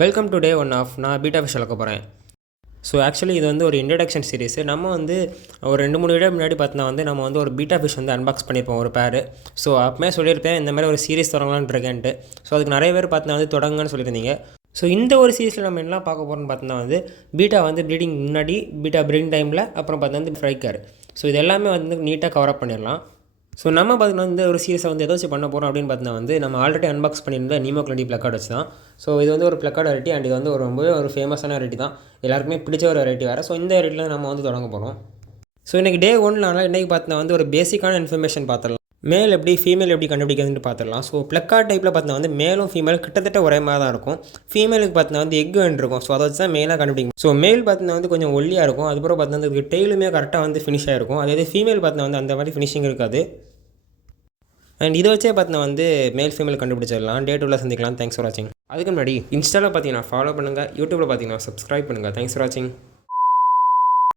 Welcome to day one of நான் betta fish வளர்க்க போகிறேன். ஸோ ஆக்சுவலி இது வந்து ஒரு இன்ட்ரடக்ஷன் சீரிஸு. நம்ம வந்து ஒரு 2-3 வீடியோ முன்னாடி பார்த்தோன்னா வந்து நம்ம வந்து ஒரு பீட்டா ஃபிஷ் வந்து அன்பாக்ஸ் பண்ணியிருப்போம் ஒரு பேர். ஸோ அப்பவே சொல்லியிருப்பேன் இந்த மாதிரி ஒரு சீரிஸ் தொடங்கலான்னு இருக்கேன்ட்டு. ஸோ அதுக்கு நிறைய பேர் பார்த்தா வந்து தொடங்குன்னு சொல்லியிருந்தீங்க. ஸோ இந்த ஒரு சீரிஸில் நம்ம என்ன பார்க்க போகிறோம்னு பார்த்தோன்னா வந்து பீட்டா வந்து ப்ரீடிங் முன்னாடி, பீட்டா ப்ரீடிங் டைமில், அப்புறம் பார்த்தா வந்து ஃப்ரைக்கர். ஸோ இது எல்லாமே வந்து நீட்டாக கவர் அப் பண்ணிடலாம். ஸோ நம்ம பார்த்தீங்கன்னா இந்த ஒரு சீரிஸை வந்து ஏதாச்சும் பண்ண போகிறோம் அப்படின்னு பார்த்தா வந்து நம்ம ஆல்ரெடி அன்பாக்ஸ் பண்ணியிருந்த நீமோக்ளடி ப்ளக்கார்ட் வச்சு தான். ஸோ இது வந்து ஒரு ப்ளக்கார்ட் வெரைட்டி அண்ட் இது வந்து ரொம்பவே ஒரு ஃபேமஸான வெரைட்டி தான், எல்லாருக்குமே பிடிச்ச ஒரு வெரைட்டி வேறு. ஸோ இந்த வெரைட்டியில் நம்ம வந்து தொடங்க போகிறோம். ஸோ இன்றைக்கி டே 1 இன்றைக்கி பார்த்தா வந்து ஒரு பேசிக்கான இன்ஃபர்மேஷன் பார்த்துடலாம். மேல் எப்படி ஃபீமேல் எப்படி கண்டுபிடிக்கிறதுன்னு பார்த்துடலாம். ஸோ ப்ளக்கார்ட் டைப்பில் பார்த்தா வந்து மேலும் ஃபீமேல் கிட்டத்தட்ட ஒரே மாதிரி தான் இருக்கும். ஃபீமேலுக்கு பார்த்தா வந்து எக் இருக்கும். ஸோ அதை வச்சு தான் மேலாக கண்டுபிடிக்கும். ஸோ மேல் பார்த்தா வந்து கொஞ்சம் ஒல்லியாக இருக்கும். அதுக்கப்புறம் பார்த்தா வந்து டெய்லுமே கரெக்டாக வந்து ஃபினிஷ் ஆகிருக்கும். அதே ஃபீமேல் பார்த்தா வந்து அந்த மாதிரி ஃபினிஷிங் இருக்காது. அண்ட் இதை வச்சே பார்த்தீங்கன்னா வந்து மேல் ஃபீமேல் கண்டுபிடிச்சிடலாம். டே 2ல் சந்திக்கலாம். தேங்க்ஸ் ஃபார் வாட்சிங். அதுக்கு முன்னாடி இன்ஸ்டாவில் பார்த்தீங்கன்னா ஃபாலோ பண்ணுங்கள், யூடியூப்பில் பார்த்தீங்கன்னா சப்ஸ்கிரைப் பண்ணுங்கள். தேங்க்ஸ் ஃபார் வாட்சிங்.